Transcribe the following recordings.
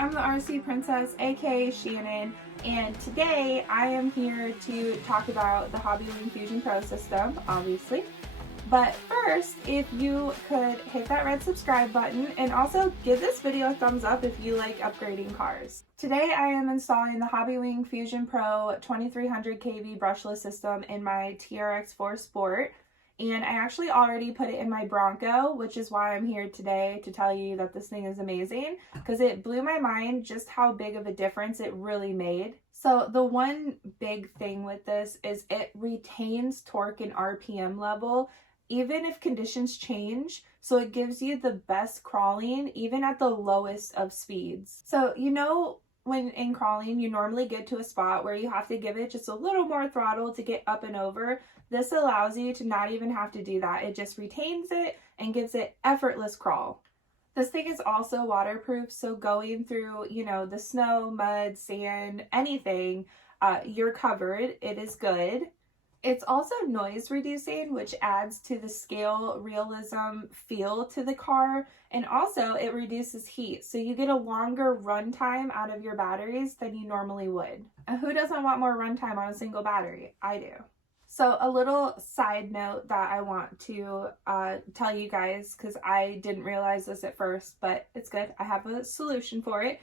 I'm the RC Princess, aka Shannon, and today I am here to talk about the Hobbywing Fusion Pro system, obviously. But first, if you could hit that red subscribe button and also give this video a thumbs up if you like upgrading cars. Today I am installing the Hobbywing Fusion Pro 2300 kV brushless system in my TRX4 Sport. And I actually already put it in my Bronco, which is why I'm here today to tell you that this thing is amazing, because it blew my mind just how big of a difference it really made. So the one big thing with this is it retains torque and RPM level even if conditions change, so it gives you the best crawling even at the lowest of speeds. So you know, when in crawling you normally get to a spot where you have to give it just a little more throttle to get up and over. This allows you to not even have to do that. It just retains it and gives it effortless crawl. This thing is also waterproof, so going through, you know, the snow, mud, sand, anything, you're covered. It is good. It's also noise reducing, which adds to the scale realism feel to the car, and also it reduces heat, so you get a longer runtime out of your batteries than you normally would. And who doesn't want more runtime on a single battery? I do. So a little side note that I want to tell you guys, because I didn't realize this at first, but it's good. I have a solution for it.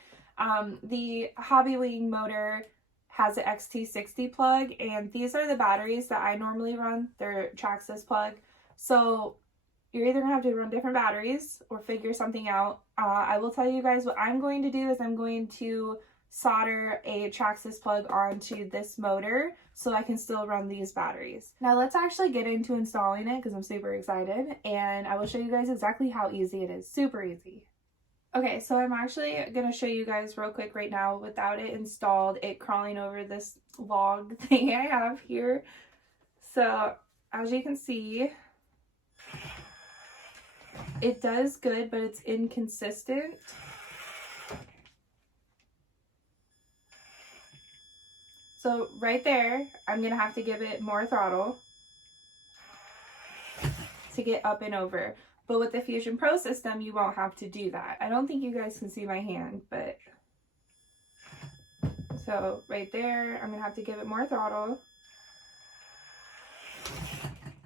The Hobbywing motor has an XT60 plug, and these are the batteries that I normally run. They're Traxxas plug. So you're either gonna have to run different batteries or figure something out. I will tell you guys what I'm going to do is I'm going to solder a Traxxas plug onto this motor so I can still run these batteries. Now let's actually get into installing it because I'm super excited, and I will show you guys exactly how easy it is. Super easy. Okay, so I'm actually going to show you guys real quick right now without it installed, it crawling over this log thing I have here. So as you can see, it does good, but it's inconsistent. So right there, I'm going to have to give it more throttle to get up and over. But with the Fusion Pro system, you won't have to do that. I don't think you guys can see my hand, but so right there, I'm going to have to give it more throttle.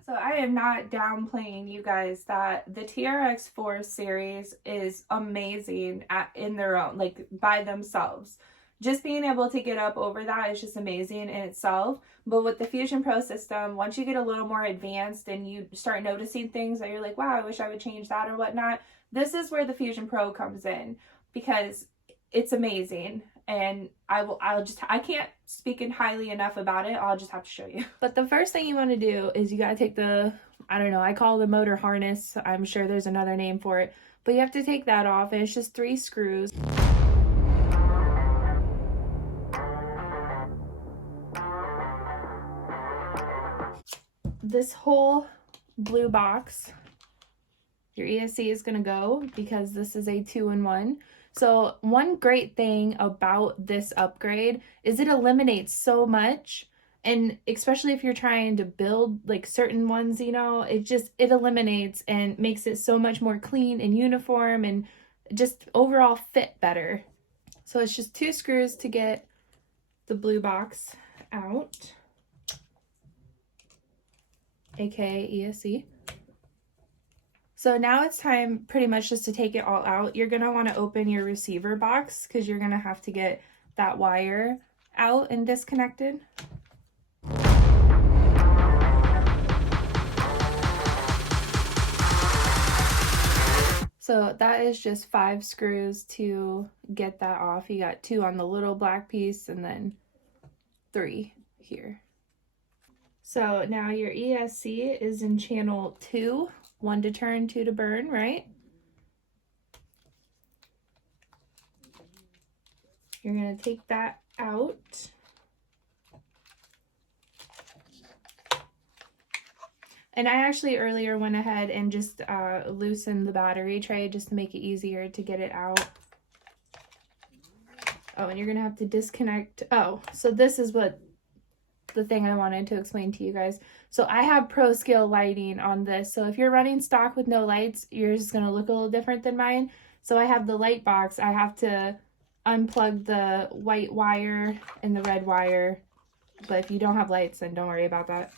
So I am not downplaying, you guys, that the TRX4 series is amazing in their own, like by themselves. Just being able to get up over that is just amazing in itself. But with the Fusion Pro system, once you get a little more advanced and you start noticing things that you're like, wow, I wish I would change that or whatnot, this is where the Fusion Pro comes in, because it's amazing. And I can't speak highly enough about it. I'll just have to show you. But the first thing you want to do is you got to take the, I don't know, I call it the motor harness. I'm sure there's another name for it. But you have to take that off, and it's just 3 screws. This whole blue box, your ESC is going to go, because this is a 2-in-1. So one great thing about this upgrade is it eliminates so much, and especially if you're trying to build like certain ones, you know, it eliminates and makes it so much more clean and uniform and just overall fit better. So it's just 2 screws to get the blue box out, aka ESC. So now it's time pretty much just to take it all out. You're going to want to open your receiver box because you're going to have to get that wire out and disconnected. So that is just 5 screws to get that off. You got 2 on the little black piece and then 3 here. So now your ESC is in channel 2, 1 to turn, 2 to burn, right? You're going to take that out. And I actually earlier went ahead and just loosened the battery tray just to make it easier to get it out. Oh, and you're going to have to disconnect. Oh, so this is what the thing I wanted to explain to you guys. So I have pro scale lighting on this. So if you're running stock with no lights, yours is going to look a little different than mine. So I have the light box. I have to unplug the white wire and the red wire, but if you don't have lights, then don't worry about that.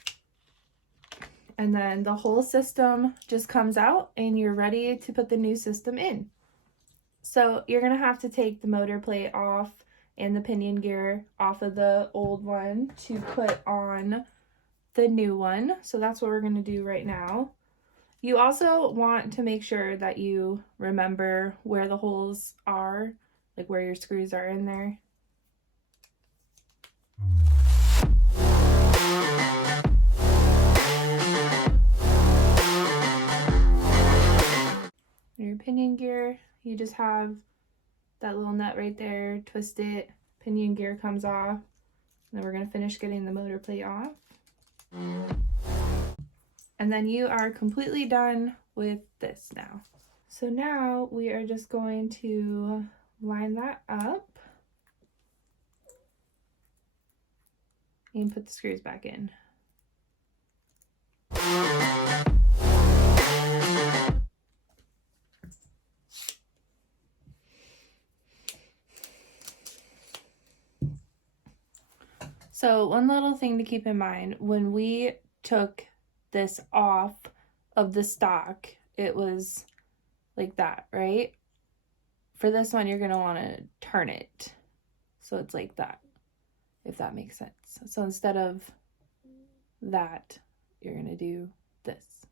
And then the whole system just comes out and you're ready to put the new system in. So you're gonna have to take the motor plate off and the pinion gear off of the old one to put on the new one. So that's what we're gonna do right now. You also want to make sure that you remember where the holes are, like where your screws are in there. Your pinion gear, you just have that little nut right there, twist it, pinion gear comes off. Then we're going to finish getting the motor plate off. And then you are completely done with this now. So now we are just going to line that up and put the screws back in. So one little thing to keep in mind, when we took this off of the stock, it was like that, right? For this one, you're gonna wanna turn it so it's like that, if that makes sense. So instead of that, you're gonna do this.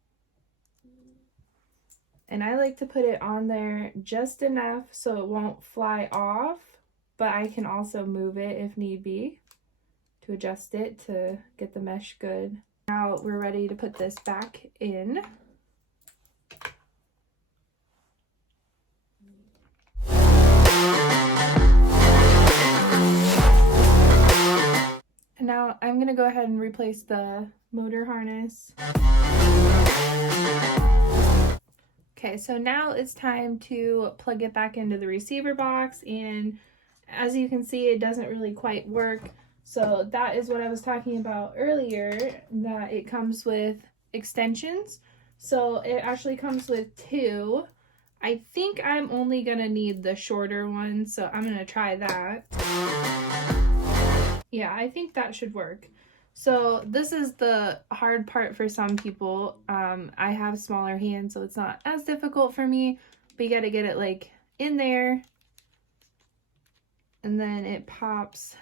And I like to put it on there just enough so it won't fly off, but I can also move it if need be to adjust it to get the mesh good. Now we're ready to put this back in. And now I'm gonna go ahead and replace the motor harness. Okay, so now it's time to plug it back into the receiver box, and as you can see, it doesn't really quite work. So that is what I was talking about earlier, that it comes with extensions. So it actually comes with two. I think I'm only gonna need the shorter one, so I'm gonna try that. Yeah, I think that should work. So this is the hard part for some people. I have smaller hands, so it's not as difficult for me, but you gotta get it like in there, and then it pops.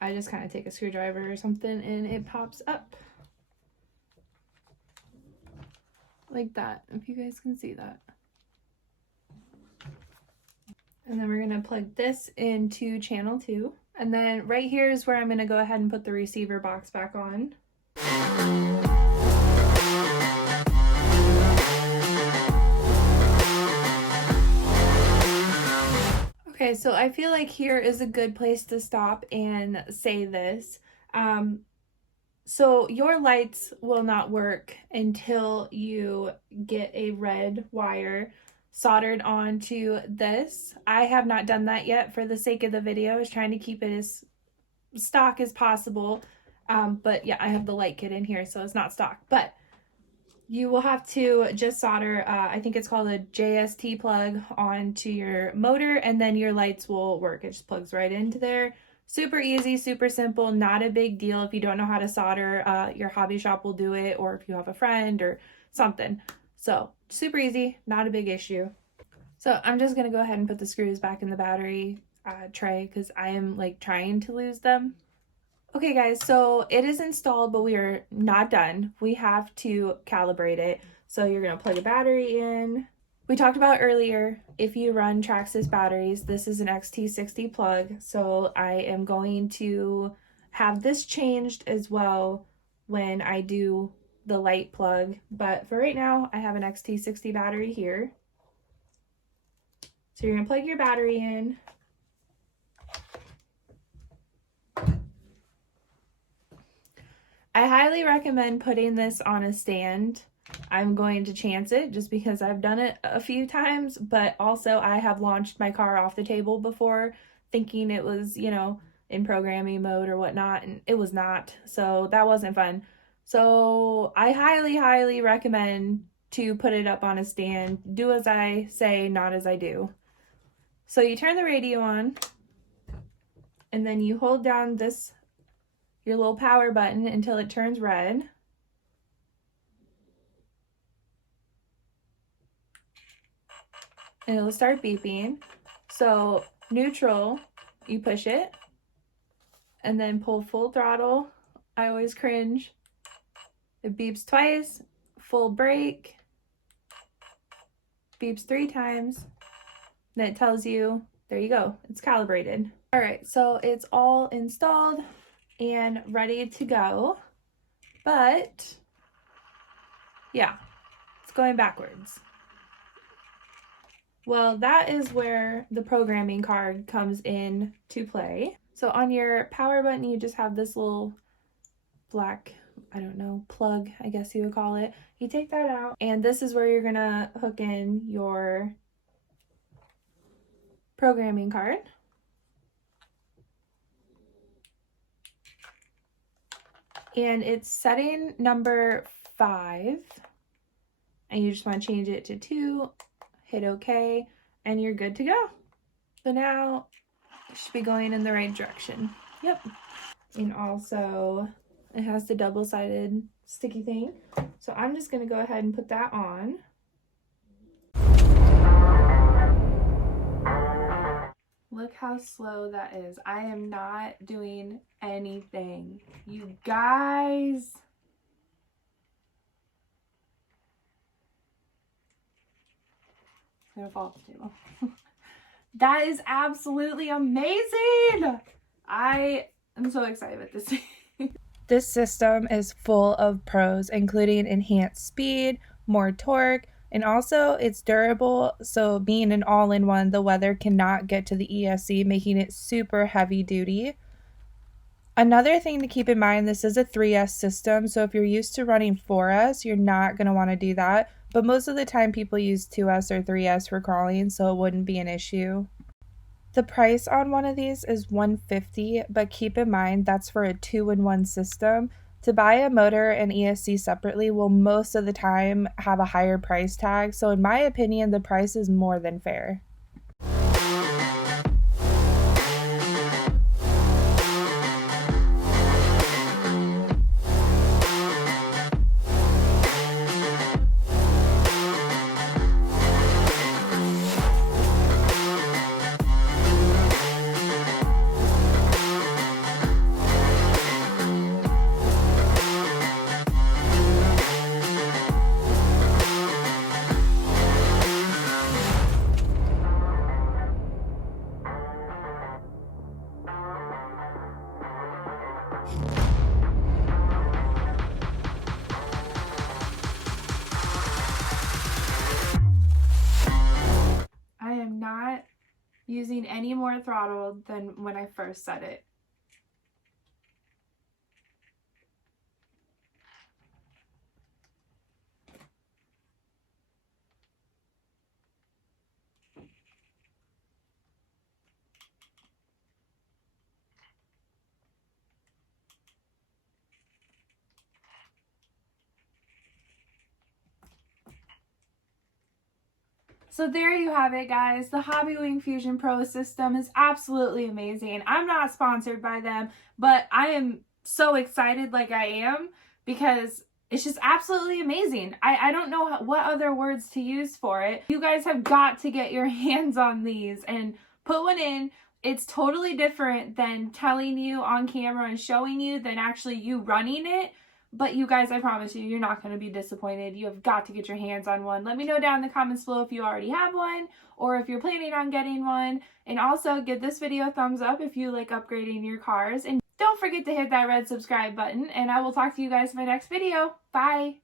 I just kind of take a screwdriver or something and it pops up like that, if you guys can see that. And then we're gonna plug this into channel 2. And then right here is where I'm gonna go ahead and put the receiver box back on. Okay, so I feel like here is a good place to stop and say this. So your lights will not work until you get a red wire soldered onto this. I have not done that yet for the sake of the video. I was trying to keep it as stock as possible. But yeah, I have the light kit in here, so it's not stock. But you will have to just solder, I think it's called a JST plug, onto your motor, and then your lights will work. It just plugs right into there. Super easy, super simple, not a big deal. If you don't know how to solder, your hobby shop will do it, or if you have a friend or something. So super easy, not a big issue. So I'm just gonna go ahead and put the screws back in the battery tray because I am like trying to lose them. Okay guys, so it is installed, but we are not done. We have to calibrate it. So you're gonna plug a battery in. We talked about earlier, if you run Traxxas batteries, this is an XT60 plug. So I am going to have this changed as well when I do the light plug. But for right now, I have an XT60 battery here. So you're gonna plug your battery in. I highly recommend putting this on a stand. I'm going to chance it just because I've done it a few times, but also I have launched my car off the table before thinking it was, you know, in programming mode or whatnot, and it was not. So that wasn't fun. So I highly, highly recommend to put it up on a stand. Do as I say, not as I do. So you turn the radio on, and then you hold down your little power button until it turns red. And it'll start beeping. So neutral, you push it, and then pull full throttle. I always cringe. It beeps twice. Full brake, beeps 3 times. Then it tells you, there you go, it's calibrated. All right, so it's all installed and ready to go. But yeah, it's going backwards. Well, that is where the programming card comes in to play. So on your power button, you just have this little black, I don't know, plug, I guess you would call it. You take that out, and this is where you're gonna hook in your programming card. And it's setting number 5, and you just want to change it to 2. Hit OK, and you're good to go. So now it should be going in the right direction. Yep. And also it has the double-sided sticky thing. So I'm just going to go ahead and put that on. Look how slow that is. I am not doing anything. You guys. Gonna fall off the table. That is absolutely amazing. I am so excited with this. This system is full of pros, including enhanced speed, more torque, and also it's durable. So being an all-in-one, the weather cannot get to the ESC, making it super heavy duty. Another thing to keep in mind, this is a 3S system, so if you're used to running 4S, you're not going to want to do that. But most of the time people use 2S or 3S for crawling, so it wouldn't be an issue. The price on one of these is $150, but keep in mind that's for a 2-in-1 system. To buy a motor and ESC separately will most of the time have a higher price tag, so in my opinion, the price is more than fair. Not using any more throttle than when I first set it. So there you have it, guys. The Hobbywing Fusion Pro system is absolutely amazing. I'm not sponsored by them, but I am so excited like I am because it's just absolutely amazing. I don't know what other words to use for it. You guys have got to get your hands on these and put one in. It's totally different than telling you on camera and showing you than actually you running it. But you guys, I promise you, you're not going to be disappointed. You have got to get your hands on one. Let me know down in the comments below if you already have one or if you're planning on getting one. And also give this video a thumbs up if you like upgrading your cars. And don't forget to hit that red subscribe button. And I will talk to you guys in my next video. Bye!